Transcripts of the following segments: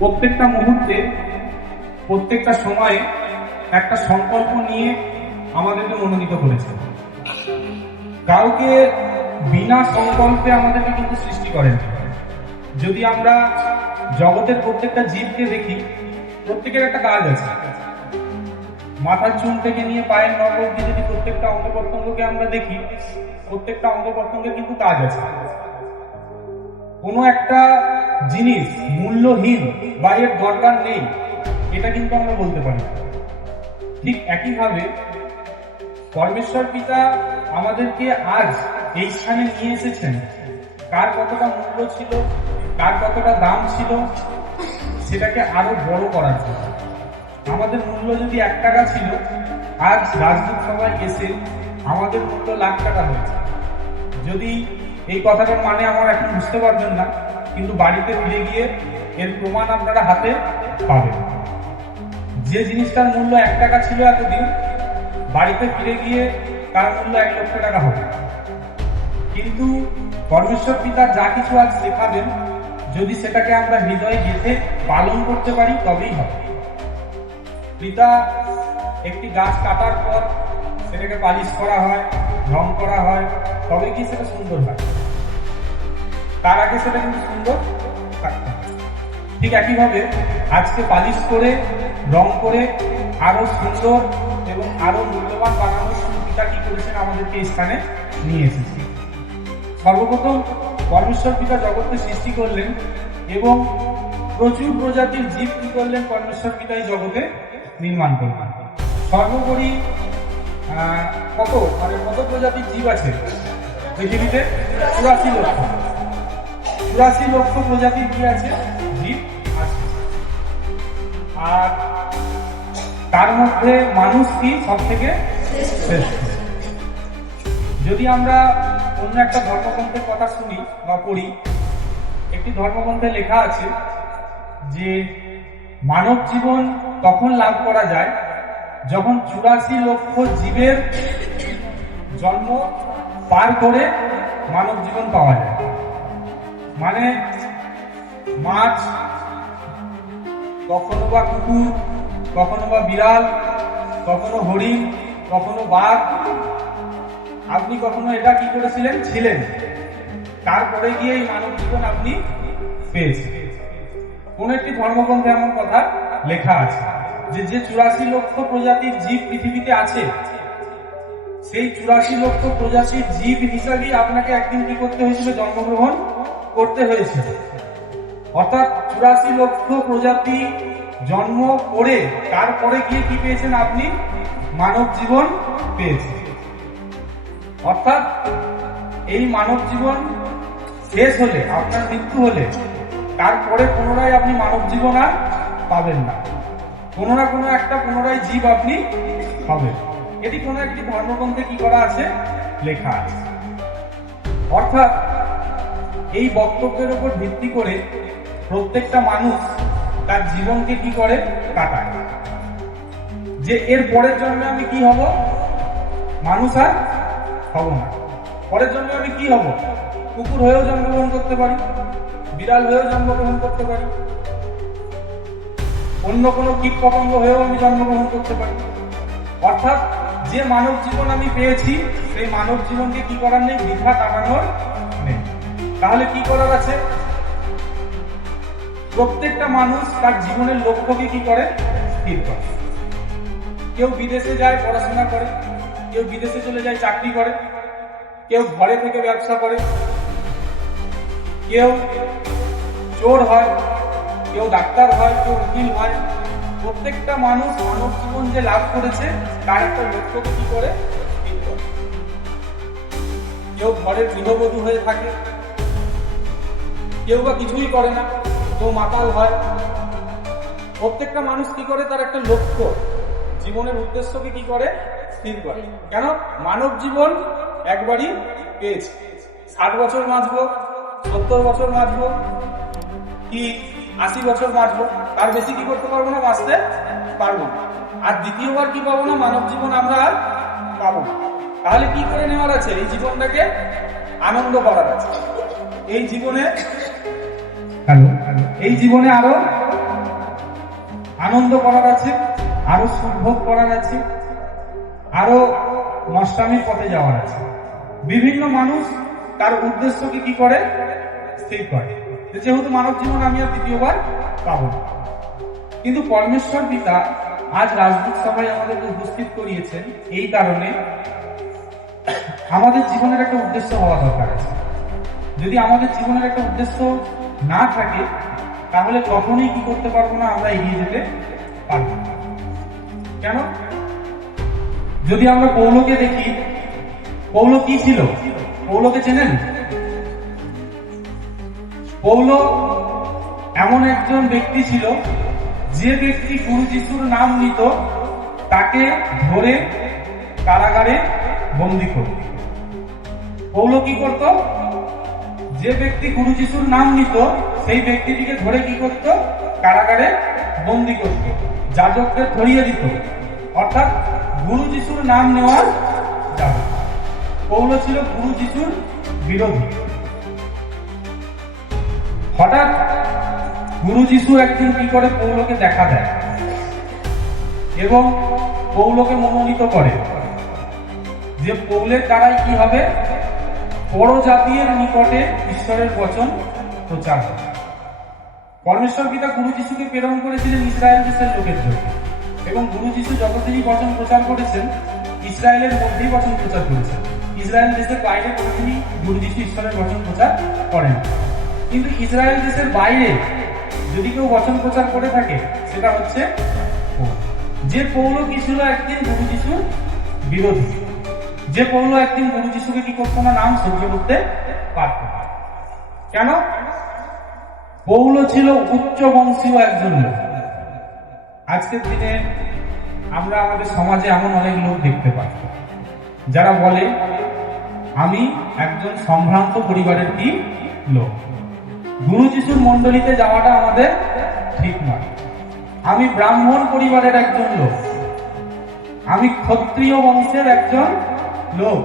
প্রত্যেকটা মুহূর্তে প্রত্যেকটা সময়ে একটা সংকল্প নিয়ে আমাদেরকে মনোনীত করেছে। কাউকে বিনা সংকল্পে আমাদেরকে কিন্তু সৃষ্টি করেন। যদি আমরা জগতের প্রত্যেকটা জীবকে দেখি, প্রত্যেকের একটা কাজ আছে। মাথার চুল থেকে নিয়ে পায়ের নখ অবধি যদি প্রত্যেকটা অঙ্গ প্রত্যঙ্গকে আমরা দেখি, প্রত্যেকটা অঙ্গ প্রত্যঙ্গের কিন্তু কাজ আছে। কোনো একটা জিনিস মূল্যহীন বা এর দরকার নেই, এটা কিন্তু আমরা বলতে পারি। ঠিক একইভাবে পরমেশ্বর পিতা আমাদেরকে আজ এই স্থানে নিয়ে এসেছেন। কার কতটা মূল্য ছিল, কার কতটা দাম ছিল, সেটাকে আরো বড় করার জন্য। আমাদের মূল্য যদি 1 টাকা ছিল, আজ রাজদূত সভায় এসে আমাদের মূল্য লাখ টাকা হয়েছে। যদি এই কথাটার মানে আমার এখন বুঝতে পারবেন না, কিন্তু বাড়িতে ফিরে গিয়ে এর প্রমাণ আপনারা হাতে পাবেন। যে জিনিসটার মূল্য 1 টাকা ছিল এতদিন, বাড়িতে ফিরে গিয়ে তার মূল্য 1 লক্ষ টাকা হবে। কিন্তু পরমেশ্বর পিতা যা কিছু আজ শেখাবেন, যদি সেটাকে আমরা হৃদয়ে গেঁথে পালন করতে পারি, তবেই হবে। পিতা একটি গাছ কাটার পর সেটাকে পালিশ করা হয়, রং করা হয়, তবে কি সেটা সুন্দর হয়। তার আগে সেটা কিন্তু সুন্দর থাকতে হয়। ঠিক একইভাবে আজকে পালিশ করে, রং করে আরো সুন্দর এবং আরো মূল্যবান বানানোর পিতা কি করেছেন, আমাদেরকে এই স্থানে নিয়ে এসেছে। সর্বপ্রথম পরমেশ্বর পিতা জগৎকে সৃষ্টি করলেন এবং প্রচুর প্রজাতির জীব কি করলেন, পরমেশ্বর পিতা এই জগতে নির্মাণ করলেন। সর্বোপরি কত প্রজাতির জীব আছে পৃথিবীতে? 84 লক্ষ প্রজাতির কি আছে, জীব আছে। আর তার মধ্যে মানুষ কি সব থেকে শ্রেষ্ঠ। যদি আমরা অন্য একটা ধর্মগ্রন্থের কথা শুনি বা পড়ি, একটি ধর্মগ্রন্থে লেখা আছে যে মানব জীবন তখন লাভ করা যায় যখন 84 লক্ষ জীবের জন্ম পার করে মানব জীবন পাওয়া যায়। মানে মাছ, কখনো বা কুকুর, কখনো বা বিড়াল, কখনো হরিণ, কখনো বাঘ, আপনি কখনো এটা কি করেছিলেন, ছিলেন। তারপরে গিয়ে এই মানব জীবন আপনি পেয়েছেন। কোন একটি ধর্মগ্রন্থে এমন কথা লেখা আছে যে 84 লক্ষ প্রজাতির জীব পৃথিবীতে আছে, সেই 84 লক্ষ প্রজাতির জীব হিসাবে আপনাকে একদিন কি করতে হয়েছিল, জন্মগ্রহণ করতে হয়েছিল। অর্থাৎ 84 লক্ষ প্রজাতি জন্ম করে তারপরে গিয়ে কি পেয়েছেন, আপনি মানব জীবন পেয়েছেন। অর্থাৎ এই মানব জীবন শেষ হলে, আপনার মৃত্যু হলে, তারপরে পুনরায় আপনি মানব জীবন আর পাবেন না। কোনো না কোনো একটা পুনরায় জীব আপনি পাবেন। এটি কোনো একটি ধর্মগ্রন্থে কি করা আছে, লেখা আছে। অর্থাৎ এই বক্তব্যের উপর ভিত্তি করে প্রত্যেকটা মানুষ তার জীবনকে কি করে, কাটায়। যে এর পরের জন্মে আমি কি হব, মানুষ আর হব না। পরের জন্মে আমি কি হব, কুকুর হয়েও জন্মগ্রহণ করতে পারি, বিড়াল হয়েও জন্মগ্রহণ করতে পারি, অন্য কোনো কীট পতঙ্গ হয়েও আমি জন্মগ্রহণ করতে পারি। অর্থাৎ যে মানব জীবন আমি পেয়েছি, সেই মানব জীবনকে কি করার নেই, বৃথা কাটানোর নেই। তাহলে কি করার আছে, প্রত্যেকটা মানুষ তার জীবনের লক্ষ্যকে কি করে, স্থির করে। কেউ বিদেশে যায় পড়াশোনা করে, কেউ বিদেশে চলে যায় চাকরি করে, কেউ ঘরে থেকে ব্যবসা করে, কেউ চোর হয়, কেউ ডাক্তার হয়, কেউ উকিল হয়। প্রত্যেকটা মানুষ মানব জীবন যে লাভ করেছে তার একটা লক্ষ্যকে কি করে, স্থির করে। কেউ ঘরের গৃহবধূ হয়ে থাকে, কেউ বা কিছুই করে না, কেউ মাতাল হয়। প্রত্যেকটা মানুষ কি করে, তার একটা লক্ষ্য, জীবনের উদ্দেশ্যকে কি করে, স্থির করে। কেন, মানব জীবন একবারই পেয়েছে। 60 বছর বাঁচবো, 70 বছর বাঁচবো, কি 80 বছর বাঁচবো, তার বেশি কি করতে পারবো না, বাঁচতে পারবো না। আর দ্বিতীয়বার কি পাবো না, মানব জীবন আমরা আর পাবো না। তাহলে কি করে নেওয়ার আছে, এই জীবনটাকে আনন্দ করার আছে। এই জীবনে আরো আনন্দ করার আছে, আরো সুখভোগ করার আছে, আরো নষ্টামির পথে যাওয়ার আছে। বিভিন্ন মানুষ তার উদ্দেশ্যকে কি করে স্থির করে, যেহেতু মানব জীবন আমি আর দ্বিতীয়বার পাবো না। কিন্তু পরমেশ্বর পিতা আজ রাজদূত সভায় আমাদেরকে উপস্থিত করিয়েছেন এই কারণে আমাদের জীবনের একটা উদ্দেশ্য হওয়া দরকার আছে। যদি আমাদের জীবনের একটা উদ্দেশ্য না থাকে তাহলে কখনোই কি করতে পারবো না, আমরা এগিয়ে যেতে পারবো না। কেন? যদি আমরা পৌলকে দেখি, পৌল কি ছিল? পৌলকে চেনেন? পৌল এমন একজন ব্যক্তি ছিল যে ব্যক্তি গুরু যিশুর নাম নিত তাকে ধরে কারাগারে বন্দী করত। পৌল কি করত? যে ব্যক্তি গুরু যিশুর নাম নিত সেই ব্যক্তিটিকে ধরে কি করত? কারাগারে বন্দী করত, যাজকদের ধরিয়ে দিত, অর্থাৎ গুরু যিশুর নাম নেওয়ার যাজক। পৌল ছিল গুরু যিশুর বিরোধী। হঠাৎ গুরু যিশু একদিন কি করে পৌলকে দেখা দেয় এবং পৌলকে মনোনীত করে যে পৌলের দ্বারাই কি হবে? পরজাতীয়ের নিকটে ঈশ্বরের বচন প্রচার হবে। পরমেশ্বর পিতা গুরু যিশুকে প্রেরণ করেছিলেন ইসরায়েল দেশের লোকের জন্য, এবং গুরু যিশু যতদিনই বচন প্রচার করেছেন ইসরায়েলের মধ্যেই বচন প্রচার করেছেন। ইসরায়েল দেশের বাইরে কোনোদিনই গুরু যিশু ঈশ্বরের বচন প্রচার করেন। কিন্তু ইসরায়েল দেশের বাইরে যদি কেউ বচন প্রচার করে থাকে সেটা হচ্ছে যে পৌল কি ছিল একদিন গুরু যিশুর বিরোধী, যে পৌল একদিন গুরু যিশুকে কি করতো না, নাম সহ্য করতে পারত না। কেন? পৌল ছিল উচ্চ বংশীয় একজন লোক। আজকের দিনে আমরা আমাদের সমাজে এমন অনেক লোক দেখতে পাই যারা বলে আমি একজন সম্ভ্রান্ত পরিবারের কি লোক, গুরু যিশুর মণ্ডলীতে যাওয়াটা আমাদের ঠিক নয়। আমি ব্রাহ্মণ পরিবারের একজন লোক, আমি ক্ষত্রিয় বংশের একজন লোক।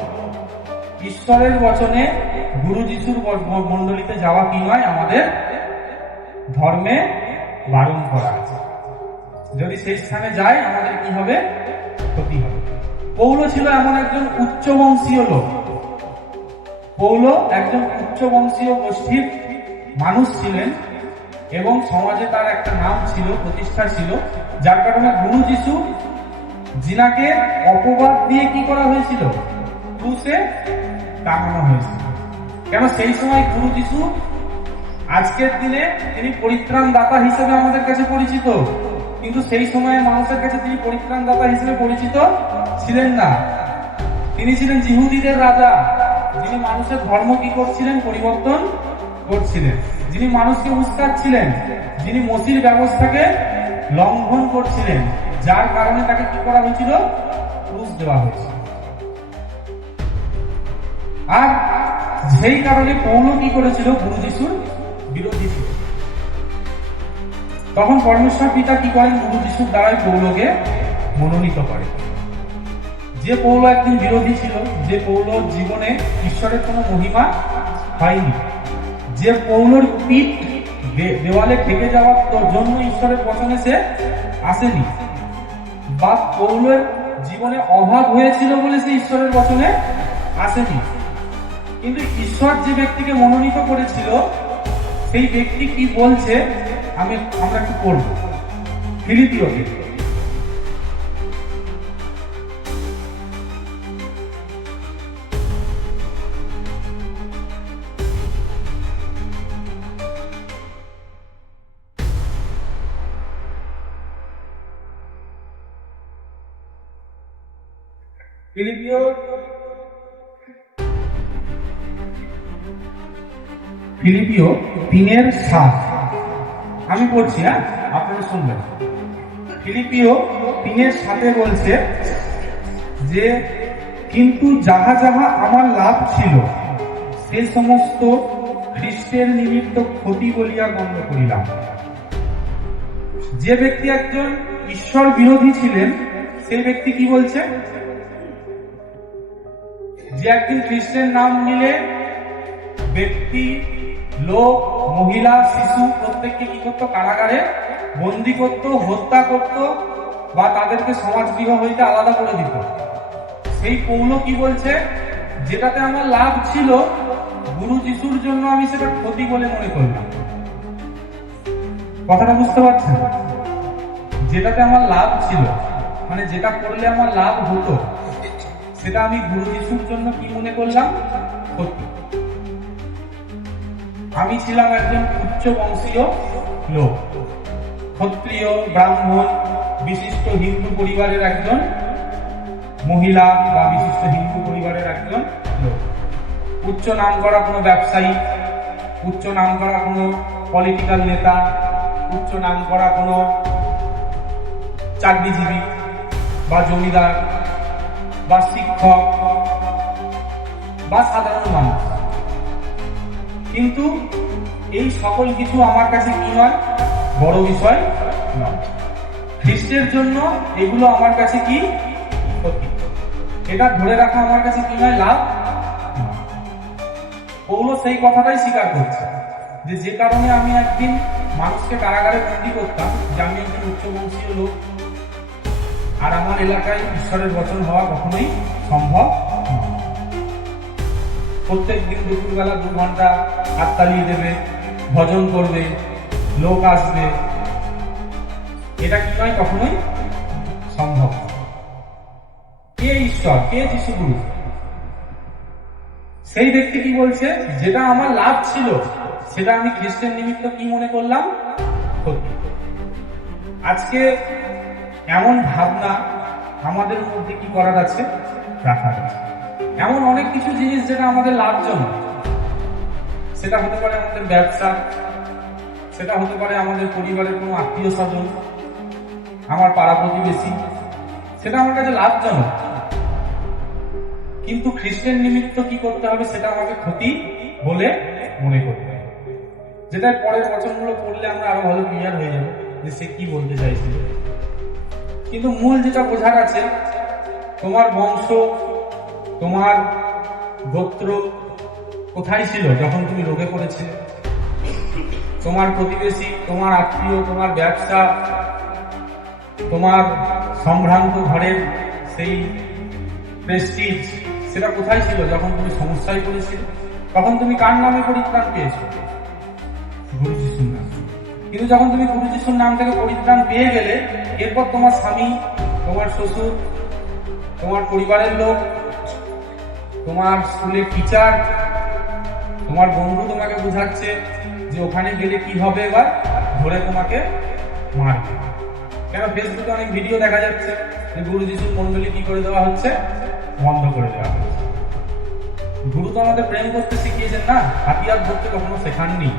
ঈশ্বরের বচনে গুরু যিশুর মণ্ডলীতে যাওয়া কি নয়, আমাদের ধর্মে বারণ করা আছে। যদি সেই স্থানে যায় আমাদের কি হবে? ক্ষতি হবে। পৌল ছিল এমন একজন উচ্চ বংশীয় লোক। পৌল একজন উচ্চ বংশীয় গোষ্ঠীর মানুষ ছিলেন এবং সমাজে তার একটা নাম ছিল, প্রতিষ্ঠা ছিল, যার কারণে গুরু যিশু যিনাকে অপবাদ দিয়ে কি করা হয়েছিল? ক্রুশে টাঙানো হয়েছিল। কেন? সেই সময় গুরু যিশু আজকের দিনে তিনি পরিত্রাণ দাতা হিসেবে আমাদের কাছে পরিচিত, কিন্তু সেই সময়ে মানুষের কাছে তিনি পরিত্রাণ দাতা হিসেবে পরিচিত ছিলেন না। তিনি ছিলেন জিহুদীদের রাজা, যিনি মানুষের ধর্ম কি করছিলেন? পরিবর্তন করছিলেন, যিনি মানুষকে উস্কাচ্ছিলেন, যিনি মসির ব্যবস্থাকে লঙ্ঘন করছিলেন, যার কারণে তাকে কি করা হয়েছিল? ক্রুশ দেওয়া হয়েছিল। আর সেই কারণে পৌল কি করেছিল? গুরু যিশুর বিরোধী ছিল। তখন পরমেশ্বর পিতা কি করেন? গুরু যিশুর দ্বারাই পৌলকে মনোনীত করে। যে পৌল একদিন বিরোধী ছিল, যে পৌলর জীবনে ঈশ্বরের কোনো মহিমা হয়নি, যে পৌলর পিঠ দেওয়ালে ঠেকে যাওয়ার জন্য ঈশ্বরের বচনে সে আসেনি, বা পৌলের জীবনে অভাব হয়েছিল বলে সে ঈশ্বরের বচনে আসেনি, কিন্তু ঈশ্বর যে ব্যক্তিকে মনোনীত করেছিল সেই ব্যক্তি কি বলছে আমরা একটু পড়ব। ফিলিপিওতে ফিলিপিও 3:7 আমি পড়ছি, হ্যাঁ, আপনারা শুনবেন। ফিলিপিও 3:7 বলছে যে কিন্তু যাহা যাহা আমার লাভ ছিল সে সমস্ত খ্রিস্টের নিমিত্ত ক্ষতি বলিয়া গণ্য করিলাম। যে ব্যক্তি একজন ঈশ্বর বিরোধী ছিলেন সেই ব্যক্তি কি বলছে? যে একদিন খ্রিস্টের নাম নিলে ব্যক্তি, লোক, মহিলা, শিশু প্রত্যেককে কি করতো? কারাগারে বন্দি করত, হত্যা করত, বা তাদেরকে সমাজগৃহ হইতে আলাদা করে দিত। সেই পৌল কি বলছে, যেটাতে আমার লাভ ছিল গুরু যিশুর জন্য আমি সেটা ক্ষতি বলে মনে করলাম। কথাটা বুঝতে পারছেন? যেটাতে আমার লাভ ছিল, মানে যেটা করলে আমার লাভ হতো, সেটা আমি গুরু যিশুর জন্য কি মনে করলাম? ক্ষতি। আমি ছিলাম একজন উচ্চ বংশীয় লোক, ক্ষত্রিয়, ব্রাহ্মণ, বিশিষ্ট হিন্দু পরিবারের একজন মহিলা বা বিশিষ্ট হিন্দু পরিবারের একজন লোক, উচ্চ নাম করা কোনো ব্যবসায়ী, উচ্চ নাম করা কোনো পলিটিক্যাল নেতা, উচ্চ নাম করা কোনো চাকরিজীবী বা জমিদার বা শিক্ষক বা সাধারণ মানুষ। কিন্তু এই সকল কিছু আমার কাছে কি নয়? বড় বিষয় নয়। খ্রিস্টের জন্য এগুলো আমার কাছে কি? ক্ষতি। এটা ধরে রাখা আমার কাছে কি নয়? লাভ। পৌল সেই কথাটাই স্বীকার করছে, যে কারণে আমি একদিন মানুষকে কারাগারে বন্দী করতাম, যে আমি একজন উচ্চবংশীয় লোক, আর আমার এলাকায় ঈশ্বরের বচন হওয়া কখনোই সম্ভব নয়। প্রত্যেক দিন দুপুরবেলা 2 ঘন্টা হাত তালিয়ে দেবে, ভজন করবে, লোক আসবে, এটা কি নয়? কখনোই সম্ভব। কে ঈশ্বর? কে যিশু গুরু? সেই ব্যক্তি কি বলছে, যেটা আমার লাভ ছিল সেটা আমি খ্রিস্টের নিমিত্ত কি মনে করলাম? ক্ষতি। আজকে এমন ভাবনা আমাদের মধ্যে কি করার আছে? রাখার আছে। এমন অনেক কিছু জিনিস যেটা আমাদের লাভজনক, সেটা হতে পারে আমাদের ব্যবসা, সেটা হতে পারে আমাদের পরিবারের কোনো আত্মীয় স্বজন, আমার পাড়া প্রতিবেশী, সেটা আমার কাছে লাভজনক। কিন্তু খ্রিস্টের নিমিত্ত কি করতে হবে? সেটা আমাকে ক্ষতি বলে মনে করতে হবে। যেটা পরের বচনগুলো পড়লে আমরা আরো ভালো ক্লিয়ার হয়ে যাবে যে সে কি বলতে চাইছিল। কিন্তু মূল যেটা বোঝার আছে, তোমার বংশ, তোমার গোত্র কোথায় ছিল যখন তুমি রোগে পড়েছিলে? তোমার প্রতিবেশী, তোমার আত্মীয়, তোমার ব্যবসা, তোমার সম্ভ্রান্ত ঘরের সেই প্রেস্টিজ, সেটা কোথায় ছিল যখন তুমি সমস্যায় পড়েছিলে? তখন তুমি কার নামে পরিত্রাণ পেয়েছো? গুরু যিশুর নাম। কিন্তু যখন তুমি গুরু যিশুর নাম থেকে পরিত্রাণ পেয়ে গেলে, এরপর তোমার স্বামী, তোমার শ্বশুর, তোমার পরিবারের লোক, তোমার স্কুলের টিচার, তোমার বন্ধু তোমাকে বোঝাচ্ছে যে ওখানে গেলে কি হবে, এবার ধরে তোমাকে মারবে। কেন? ফেসবুকে অনেক ভিডিও দেখা যাচ্ছে যে গুরু যিশুর মন্ডলী কি করে দেওয়া হচ্ছে? বন্ধ করে দেওয়া হচ্ছে। গুরু তো আমাদের প্রেম করতে শিখিয়েছেন না, হাতিয়ার ধরতে কখনো শেখাননি।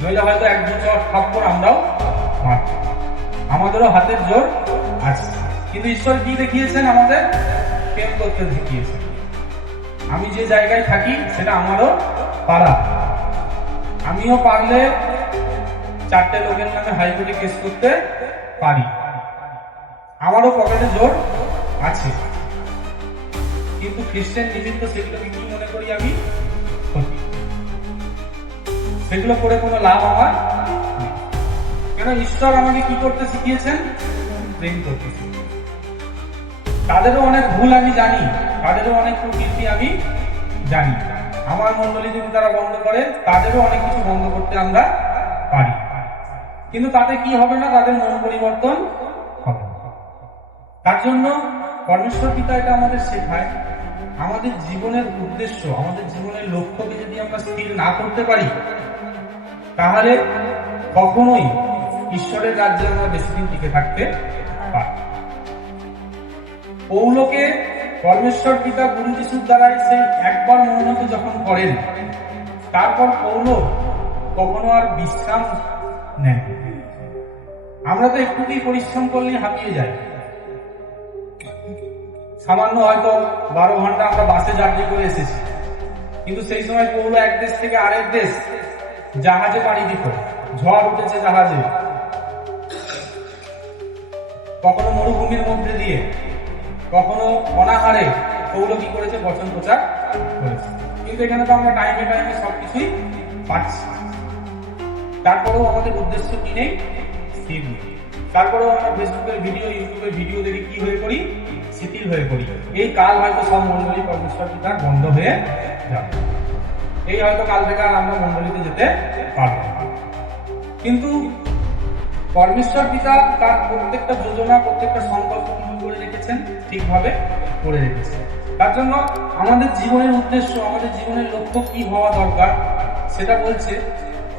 নইলে হয়তো 1-2 থাপ্পড় আমরাও মারতাম, আমাদেরও হাতের জোর আছে। কিন্তু ঈশ্বর কি দেখিয়েছেন? আমাদের প্রেম করতে দেখিয়েছেন। আমি যে জায়গায় থাকি সেটা আমারও পাড়া, আমিও পারলে 4টে লোকের নামে হাইকোর্টে কেস করতে পারি, আমারও পকেটে জোর আছে। কিন্তু খ্রিস্টান নিমিত্ত সেগুলোকে কি মনে করি? আমি ক্ষতি। সেগুলো করে কোনো লাভ আমার নেই। কেন? ঈশ্বর আমাকে কি করতে শিখিয়েছেন? প্রেম করতে শিখিয়েছেন। তাদেরও অনেক ভুল আমি জানি, তাদেরও অনেক প্রকৃতি আমি জানি। আমার মন্ডলী যদি তারা বন্ধ করে, তাদেরও অনেক কিছু বন্ধ করতে আমরা পারি। কিন্তু তাতে কি হবে না? তাদের মন পরিবর্তন হবে। তার জন্য পরমেশ্বর পিতা এটা আমাদের শেখায়, আমাদের জীবনের উদ্দেশ্য, আমাদের জীবনের লক্ষ্যকে যদি আমরা স্থির না করতে পারি, তাহলে কখনোই ঈশ্বরের রাজ্যে আমরা বেশি দিন টিকে থাকতে পারি। পৌলকে পরমেশ্বর পিতা গুরু যিশুর দ্বারাই সেই একবার মনোনীত যখন করেন, তারপর পৌল কখনো আর বিশ্রাম নেন। আমরা তো একটুতেই পরিশ্রম করলেই হাঁপিয়ে যাই। সামান্য হয়তো 12 ঘন্টা আমরা বাসে জার্নি করে এসেছি, কিন্তু সেই সময় পৌল এক দেশ থেকে আরেক দেশ জাহাজে পাড়ি দিত। ঝড় উঠেছে জাহাজে, কখনো মরুভূমির মধ্যে দিয়ে, কখনো অনাহারে পৌল কি করেছে? বচন প্রচার করেছে। কিন্তু এখানে তো আমরা টাইমে টাইমে সবকিছুই পাচ্ছি। তারপরেও আমাদের উদ্দেশ্য কি নেই? স্থির নেই। তারপরেও আমরা ফেসবুকের ভিডিও, ইউটিউবের ভিডিও দেখে কি হয়ে পড়ি? শিথিল হয়ে পড়ি। এই কাল হয়তো সব মন্ডলী পরমেশ্বর পিতার বন্ধ হয়ে যাবে, এই হয়তো কাল থেকে আর আমরা মন্ডলীতে যেতে পারবো না। কিন্তু পরমেশ্বর পিতা তার প্রত্যেকটা যোজনা, প্রত্যেকটা সংকল্প কি করে রেখেছেন? ঠিকভাবে করে রেখেছেন। তার জন্য আমাদের জীবনের উদ্দেশ্য, আমাদের জীবনের লক্ষ্য কি হওয়া দরকার সেটা বলছে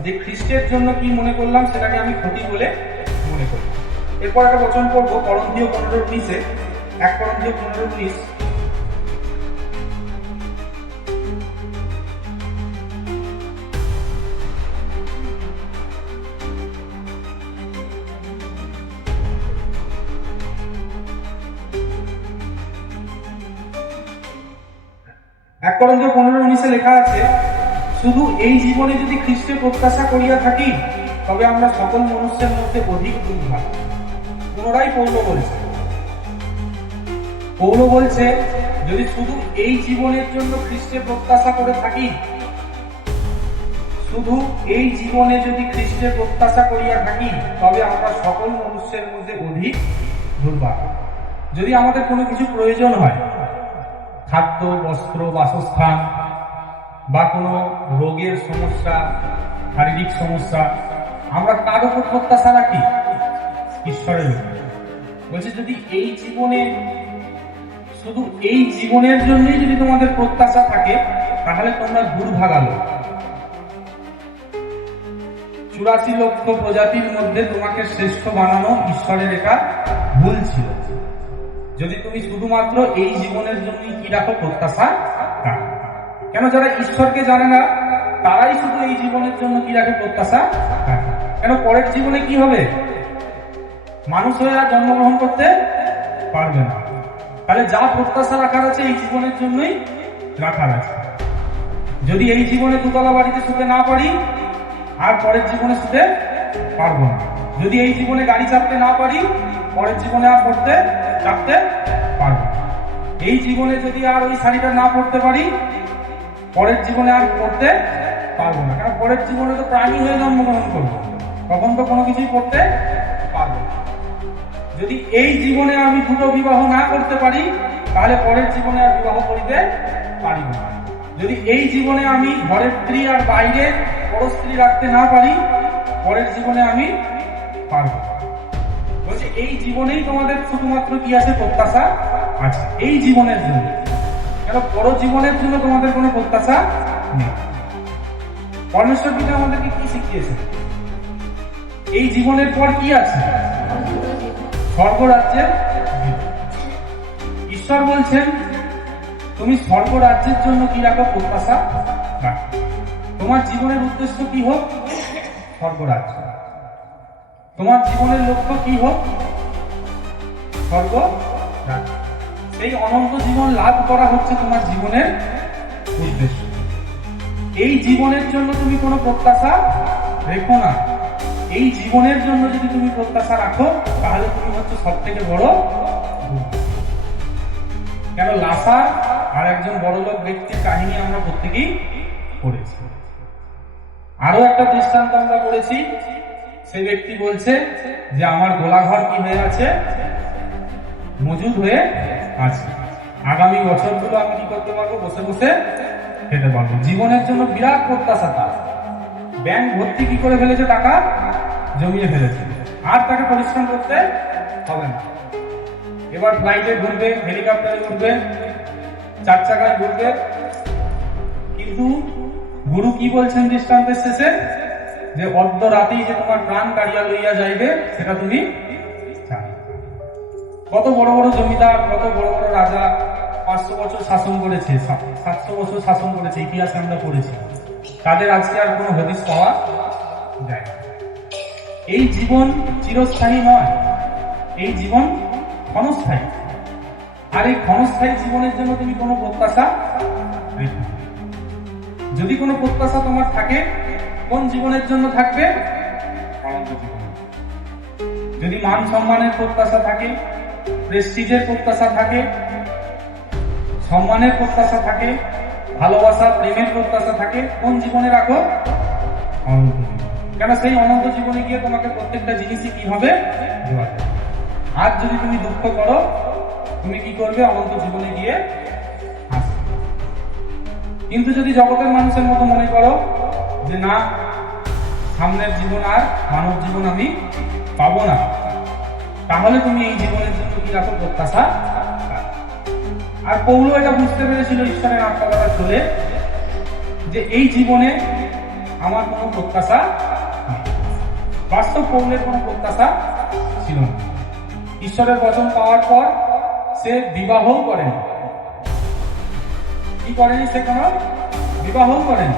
যে খ্রিস্টের জন্য কি মনে করলাম সেটাকে আমি ক্ষতি বলে মনে করি। এরপর একটা বচন পড়বো করন্থীয় 15:19-এ, 1 করন্থীয় 15:19। এক করন্থীয় 15:19-এ লেখা আছে, শুধু এই জীবনে যদি খ্রিস্টের প্রত্যাশা করিয়া থাকি তবে আমরা সকল মনুষ্যের মধ্যে অধিক দুর্ভাগ। পুনরায় পৌল বলছে যদি শুধু এই জীবনের জন্য খ্রিস্টের প্রত্যাশা করে থাকি, শুধু এই জীবনে যদি খ্রিস্টের প্রত্যাশা করিয়া থাকি তবে আমরা সকল মনুষ্যের মধ্যে অধিক দুর্ভাগ। যদি আমাদের কোনো কিছু প্রয়োজন হয়, খাদ্য, বস্ত্র, বাসস্থান বা কোনো রোগের সমস্যা, শারীরিক সমস্যা, আমরা কার উপর প্রত্যাশা রাখি? ঈশ্বরের উপর। বলছে যদি এই জীবনে, শুধু এই জীবনের জন্যই যদি তোমাদের প্রত্যাশা থাকে তাহলে তোমরা দুর্ভাগালো। 84 লক্ষ প্রজাতির মধ্যে তোমাকে শ্রেষ্ঠ বানানো ঈশ্বরের এটা ভুল ছিল। যদি তুমি শুধুমাত্র এই জীবনের জন্যই কি রাখো? প্রত্যাশা রাখো। কেন? যারা ঈশ্বরকে জানে না তারাই শুধু এই জীবনের জন্য কি রাখে? প্রত্যাশা রাখে। কেন? পরের জীবনে কি হবে? মানুষ হয়ে আর জন্মগ্রহণ করতে পারবে না। তাহলে যা প্রত্যাশা রাখার আছে এই জীবনের জন্যই রাখার আছে। যদি এই জীবনে দুতলা বাড়িতে শুতে না পারি আর পরের জীবনে শুতে পারবো না। যদি এই জীবনে গাড়ি চাপতে না পারি পরের জীবনে আর চাপতে পারবো না। এই জীবনে যদি আর ওই শাড়িটা না পরতে পারি পরের জীবনে আর পড়তে পারবো না। কারণ পরের জীবনে তো প্রাণী হয়ে জন্মগ্রহণ করবো, তখন তো কোনো কিছুই করতে পারবো না। যদি এই জীবনে আমি দুটো বিবাহ না করতে পারি তাহলে পরের জীবনে আর বিবাহ করিতে পারিব না। যদি এই জীবনে আমি ঘরের স্ত্রী আর বাইরে বড় স্ত্রী রাখতে না পারি পরের জীবনে আমি পারবো। বলছে এই জীবনেই তোমাদের শুধুমাত্র কি আছে? প্রত্যাশা আছে এই জীবনের জন্য। কেন? বড় জীবনের জন্য তোমাদের কোনো প্রত্যাশা নেই। পরমেশ্বর পিতা আমাদেরকে কি শিখিয়েছে? এই জীবনের পর কি আছে? স্বর্গরাজ্যের। ঈশ্বর বলছেন তুমি স্বর্গরাজ্যের জন্য কি রাখো? প্রত্যাশা রাখো। তোমার জীবনের উদ্দেশ্য কি হোক? স্বর্গরাজ্য। তোমার জীবনের লক্ষ্য কি হোক? স্বর্গরাজ্য। সেই অনন্ত জীবন লাভ করা হচ্ছে তোমার জীবনের উদ্দেশ্য। এই জীবনের জন্য তুমি কোনো প্রত্যাশা রেখো না। এই জীবনের জন্য যদি তুমি প্রত্যাশা রাখো তাহলে তুমি হচ্ছে সব থেকে বড়। কেন? লাসার আর একজন বড়লোক ব্যক্তির কাহিনী আমরা প্রত্যেকেই পড়েছি। আরো একটা দৃষ্টান্ত আমরা পড়েছি। সেই ব্যক্তি বলছে যে আমার গোলাঘর কি হয়ে আছে? মজুদ হয়ে আছে। আগামী বছরগুলো আমি কি করতে পারবো? বসে বসে খেতে পারবো। জীবনের জন্য বিরাট প্রত্যাশা তার। ব্যাংক ভর্তি কি করে ফেলেছে? টাকা জমিয়ে ফেলেছে। আর তাকে পরিশ্রম করতে হবে না। এবার ফ্লাইটে ঘুরবে, হেলিকপ্টারে ঘুরবে, 4 চাকায় ঘুরবে। কিন্তু গুরু কি বলছেন দৃষ্টান্তের শেষে? যে অর্ধ রাতেই যে তোমার প্রাণ কাড়িয়া লইয়া যাইবে সেটা তুমি চাই। কত বড় বড় জমিদার, কত বড় বড় রাজা 500 বছর শাসন করেছে, 700 বছর শাসন করেছে, ইতিহাসে আমরা পড়েছি। তাদের আজকে আর কোনো হদিস পাওয়া যায় না। এই জীবন চিরস্থায়ী নয়, এই জীবন ক্ষণস্থায়ী। আর এই ক্ষণস্থায়ী জীবনের জন্য তুমি কোনো প্রত্যাশা রেখো। যদি কোনো প্রত্যাশা তোমার থাকে, কোন জীবনের জন্য থাকবে? অনন্ত জীবন। যদি মান সম্মানের প্রত্যাশা থাকে, প্রেস্টিজের প্রত্যাশা থাকে, সম্মানের প্রত্যাশা থাকে, ভালোবাসা প্রেমের প্রত্যাশা থাকে, কোন জীবনে রাখো? অনন্ত জীবন। কেন সেই অনন্ত জীবনে গিয়ে তোমাকে প্রত্যেকটা জিনিসই কি হবে, দেওয়া যাবে। আজ যদি তুমি দুঃখ করো, তুমি কি করবে, অনন্ত জীবনে গিয়ে হাসবে। কিন্তু যদি জগতের মানুষের মতো মনে করো যে না, সামনের জীবন আর মানব জীবন আমি পাবো না, তাহলে তুমি এই জীবনের জন্য কি রাখো, প্রত্যাশা। আর পৌল এটা বুঝতে পেরেছিল ঈশ্বরের আত্মা দ্বারা চলে, যে এই জীবনে আমার কোনো প্রত্যাশা নেই। বাস্তব পৌলের কোনো প্রত্যাশা ছিল না। ঈশ্বরের বচন পাওয়ার পর সে বিবাহও করেনি। কি করেনি? সে কোনো বিবাহও করেনি।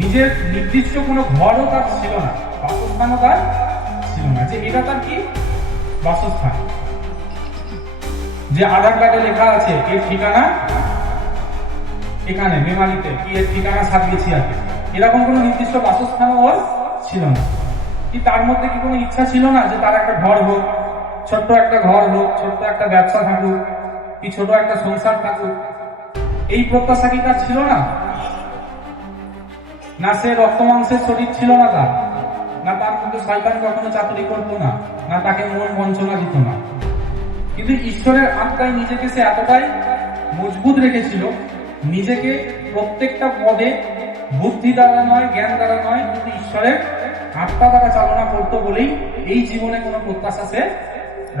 নিজের নির্দিষ্ট কোনো ঘরও তার ছিল না, বাসস্থানও তার ছিল না, যে এটা তার কি বাসস্থান। যে আধার কার্ডে লেখা আছে এর ঠিকানা এখানে মেমারিতে, কি এর ঠিকানা সাতগেছিয়াতে, এরকম কোনো নির্দিষ্ট বাসস্থানও ওর ছিল না। কি তার মধ্যে কি কোনো ইচ্ছা ছিল না যে তার একটা ঘর হোক, ছোট্ট একটা ঘর হোক, ছোট্ট একটা ব্যবসা থাকুক, কি ছোট একটা সংসার থাকুক? এই প্রত্যাশা কি তার ছিল না? না সে রক্ত মাংসের শরীর ছিল না তার, না তার মধ্যে শয়তান কখনো চাতুরি করতো না, না তাকে মন বঞ্চনা দিত না। কিন্তু ঈশ্বরের আত্মায় নিজেকে সে এতটাই মজবুত রেখেছিল, নিজেকে প্রত্যেকটা পদে বুদ্ধি দ্বারা নয়, জ্ঞান দ্বারা নয়, কিন্তু ঈশ্বরের আত্মা দ্বারা চালনা করতো বলেই এই জীবনে কোনো প্রত্যাশা সে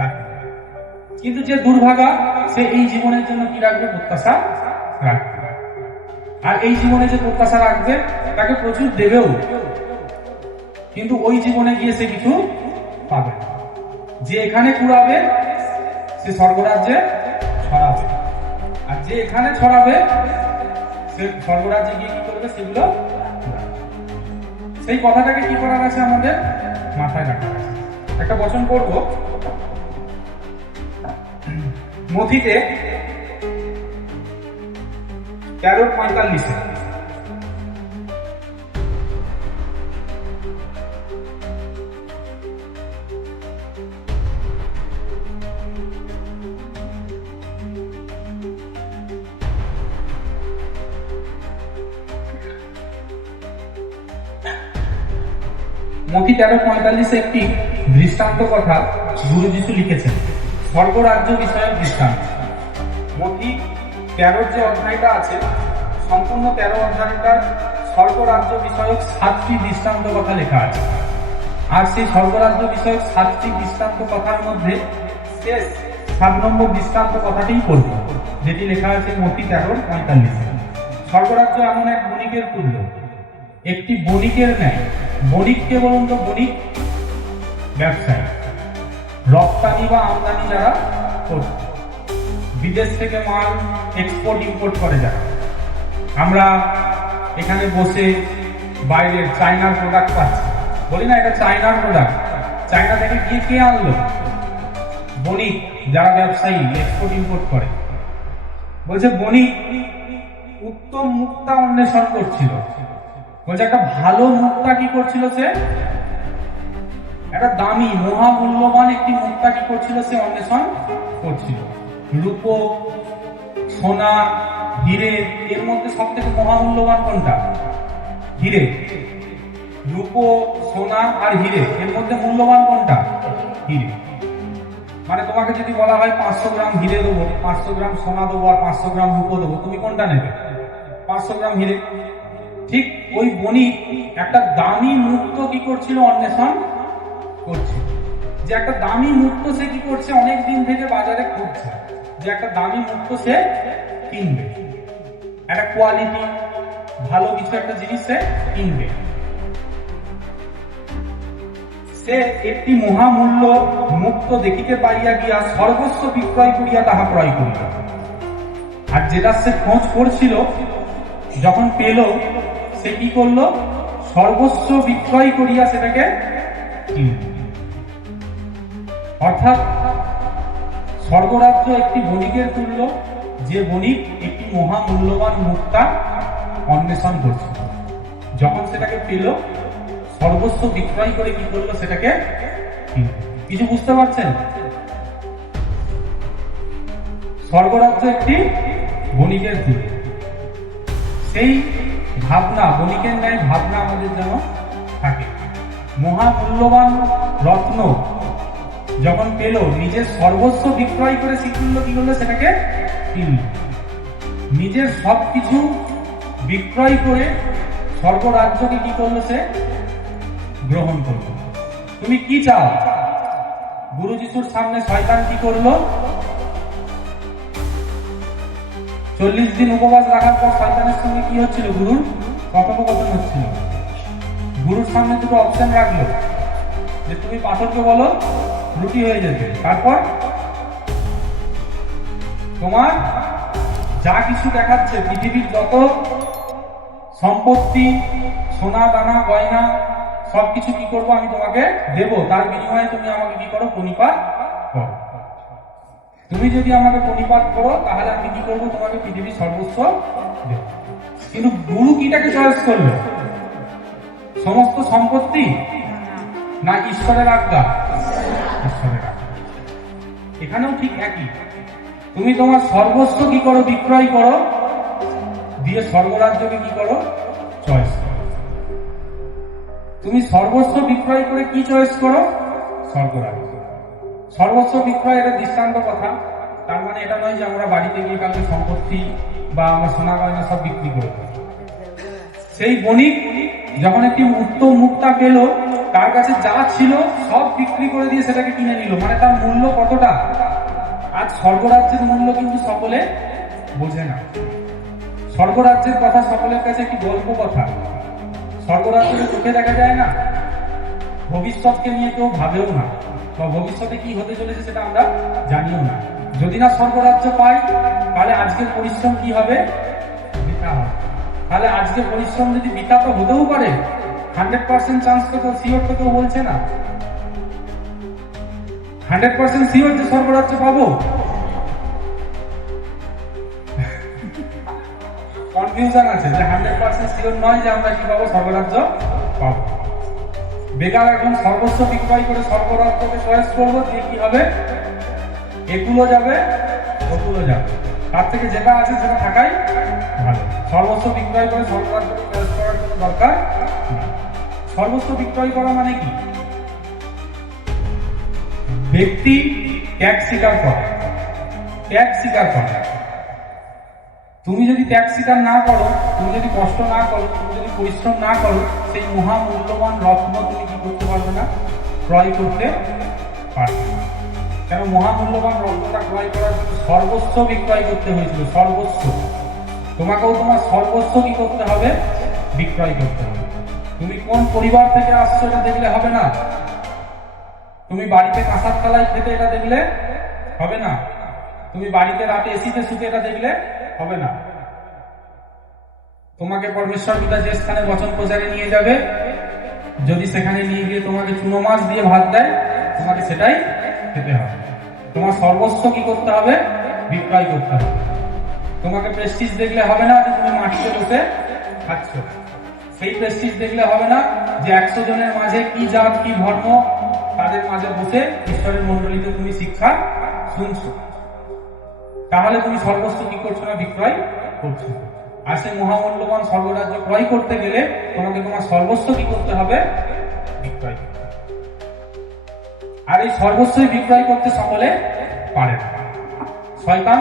রাখে। কিন্তু যে দুর্ভাগা, সে এই জীবনের জন্য কি রাখবে, প্রত্যাশা রাখবে। আর এই জীবনে যে প্রত্যাশা রাখবে তাকে প্রচুর দেবেও, কিন্তু ওই জীবনে গিয়ে সে কিছু পাবে না। যে এখানে কুড়াবে সে স্বর্গরাজ্যে ছড়াবে, আর যে এখানে ছড়াবে সে স্বর্গরাজ্যে গিয়ে কি করবে, সেগুলো। সেই কথাটাকে কি করার আছে, আমাদের মাথায় রাখার আছে। একটা বচন করব মথিতে 13:45। মথি 13:45 একটি দৃষ্টান্ত কথা গুরু যিশু লিখেছেন, স্বর্গরাজ্য বিষয়ক দৃষ্টান্ত। মথি 13 যে অধ্যায়টা আছে, সম্পূর্ণ 13 অধ্যায়টার স্বর্গরাজ্য বিষয়ক 7টি দৃষ্টান্ত কথা লেখা আছে। আর সেই স্বর্গরাজ্য বিষয়ক 7টি দৃষ্টান্ত কথার মধ্যে শেষ 7 নম্বর দৃষ্টান্ত কথাটিই পড়ব, যেটি লেখা আছে মথি 13:45। স্বর্গরাজ্য এমন এক বণিকের তুল্য, একটি বণিকের ন্যায়। বণিককে বলুন তো, বণিক ব্যবসায়ী, রপ্তানি বা আমদানি যারা করছে, বিদেশ থেকে মাল এক্সপোর্ট ইম্পোর্ট করে যারা। আমরা এখানে বসে বাইরের চায়নার প্রোডাক্ট পাচ্ছি, বলি না এটা চায়নার প্রোডাক্ট। চায়না থেকে গিয়ে কে আনলো? বণিক, যারা ব্যবসায়ী এক্সপোর্ট ইম্পোর্ট করে। বলছে বণিক উত্তম মুক্তা অন্বেষণ করছিল। বলছে একটা ভালো মুক্তা কি করছিল সে? একটা দামি মহামূল্যবান একটি মুক্তা কি করছিল সে? অন্বেষণ করছিল। রূপো, সোনা, হিরে, এর মধ্যে সব থেকে মহামূল্যবান কোনটা? হিরে। রূপো, সোনা আর হিরে, এর মধ্যে মূল্যবান কোনটা? হিরে। মানে তোমাকে যদি বলা হয় 500 গ্রাম হিরে দেবো, 500 গ্রাম সোনা দেবো আর 500 গ্রাম রূপো দেবো, তুমি কোনটা নেবে? 500 গ্রাম হিরে। ঠিক ওই বণিক একটা দামি মুক্ত কি করছিল? অন্বেষণ করছে। যে একটা দামি মুক্ত সে কি করছে? অনেক দিন থেকে বাজারে খুঁজছে, যে একটা দামি মুক্ত সে কিনবে, একটা কোয়ালিটি ভালো কিছু একটা জিনিস সে কিনবে। সে একটি মহামূল্য মুক্ত দেখিতে পাইয়া গিয়া সর্বস্ব বিক্রয় করিয়া তাহা ক্রয় করিল। আর যেটা সে খোঁজ করছিল, যখন পেল, সে কি করলো? সর্বস্ব বিক্রয় করিয়া সেটাকে কিনল। অর্থাৎ স্বর্গরাজ্য একটি বণিকের তুল্য, যে বণিক একটি মহামূল্যবান মুক্তা অন্বেষণ করছিল। যখন সেটাকে পেল, সর্বস্ব বিক্রয় করে কি করলো? সেটাকে কিনল। কিছু বুঝতে পারছেন? স্বর্গরাজ্য একটি বণিকের তুল্য। সেই ভাবনা, বণিকের ন্যায় ভাবনা আমাদের যেন মহামূল্যবান রত্ন যখন পেল, নিজের সর্বস্ব বিক্রয় করে শিখল, কি করলো সেটাকে কিনল। নিজের সবকিছু বিক্রয় করে স্বর্গরাজ্যকে কি করলো সে গ্রহণ করলো। তুমি কি চাও? গুরু যিশুর সামনে শয়তান কি করলো? 40 দিন উপবাস রাখার পর শয়তানের সঙ্গে কি হচ্ছিল? গুরুর কথোপকথন হচ্ছিল। গুরুর সামনে দুটো অপশন রাখলো যে তুমি পাথরকে বলো রুটি হয়ে যেতে, তারপর তোমার যা কিছু দেখাচ্ছে পৃথিবীর যত সম্পত্তি, সোনা দানা গয়না সবকিছু কি করবো আমি তোমাকে দেব, তার বিনিময়ে তুমি আমাকে কি করো? প্রণিপাত করো। তুমি যদি আমাকে প্রণিপাত করো তাহলে আমি কি করবো? তোমাকে পৃথিবীর সর্বস্ব দেব। কিন্তু গুরু কিটাকে চয়েস করলো? সমস্ত সম্পত্তি না ঈশ্বরের আজ্ঞা? ঈশ্বরের আজ্ঞা। এখানেও ঠিক একই। তুমি তোমার সর্বস্ব কি করো? বিক্রয় করো, দিয়ে স্বর্গরাজ্যকে কি করো? চয়েস করো। তুমি সর্বস্ব বিক্রয় করে কি চয়েস করো? স্বর্গরাজ্য। সর্বস্ব বিক্রয় এটা দৃষ্টান্ত কথা, তার মানে এটা নয় যে আমরা বাড়িতে গিয়ে কাউকে সম্পত্তি বা আমরা সোনা গয়না সব বিক্রি করে দেব। সেই বণিক যখন একটি উত্তম মুক্তা পেল, তার কাছে যা ছিল সব বিক্রি করে দিয়ে সেটাকে কিনে নিল। মানে তার মূল্য কতটা? আজ স্বর্গরাজ্যের মূল্য কিন্তু সকলে বোঝে না। স্বর্গরাজ্যের কথা সকলের কাছে একটি গল্প কথা। স্বর্গরাজ্যকে চোখে দেখা যায় না, ভবিষ্যৎকে নিয়ে কেউ ভাবেও না, বা ভবিষ্যতে কি হতে চলেছে সেটা আমরা জানিও না। যদি না স্বর্গরাজ্য পাই তাহলে আজকের পরিশ্রম কি হবে? বৃথা হবে। তাহলে আজকের পরিশ্রম যদি বৃথা, তো হতেও পারে, 100% চান্স তো কেউ শিওর তো কেউ বলছে না। 100% শিওর যে স্বর্গরাজ্য পাবো? কনফিউশন আছে যে 100% শিওর নয় যে আমরা কি পাবো? স্বর্গরাজ্য পাবো। বেকার এখন সর্বস্ব বিক্রয় করে স্বর্গরাজ্যকে চয়েস করবো, দিয়ে কি হবে? এগুলো যাবে, ওগুলো যাবে, তার থেকে যেটা আছে সেটা থাকাই ভালো। সর্বস্ব বিক্রয় করে স্বর্গরাজ্যকে চয়েস করার কোনো দরকার নেই। সর্বস্ব বিক্রয় করা মানে কি? ব্যক্তি ত্যাগ স্বীকার করে, ত্যাগ স্বীকার করে। তুমি যদি ত্যাগ স্বীকার না করো, তুমি যদি কষ্ট না করো, তুমি যদি পরিশ্রম না করো, সেই মহামূল্যবান রত্ন তুমি কি করতে পারবে না? ক্রয় করতে পারবে না। কেন? মহামূল্যবান রত্নটা ক্রয় করার জন্য সর্বস্ব বিক্রয় করতে হয়েছিল। সর্বস্ব। তোমাকেও তোমার সর্বস্ব কি করতে হবে? বিক্রয় করতে হবে। তুমি কোন পরিবার থেকে আসছো এটা দেখলে হবে না। তুমি বাড়িতে কাঁসার থালায় খেতে এটা দেখলে হবে না। তুমি বাড়িতে রাতে এসিতে শুতে এটা দেখলে হবে না। তোমাকে পরমেশ্বর পিতা যে স্থানে বচন প্রচারে নিয়ে যাবে, যদি সেখানে নিয়ে গিয়ে তোমাকে চুনো মাছ দিয়ে ভাত দেয়, তোমাকে সেটাই খেতে হবে। তোমার সর্বস্ব কি করতে হবে? বিক্রয় করতে হবে। তোমাকে প্রেস্টিজ দেখলে হবে না যে তুমি মাটিতে বসে খাচ্ছ। সেই প্রেস্টিজ দেখলে হবে না যে 100 জনের মাঝে কি জাত কি ধর্ম তাদের মাঝে বসে ঈশ্বরের মন্ডলীতে তুমি শিক্ষা শুনছো। তাহলে তুমি সর্বস্ব কি করছো না? বিক্রয় করছো। আর সেই মহামূল্যবান স্বর্গরাজ্য ক্রয় করতে গেলে তোমাকে তোমার সর্বস্ব কি করতে হবে? বিক্রয় করতে হবে। আর এই সর্বস্বই বিক্রয় করতে সকলে পারে না। শয়তান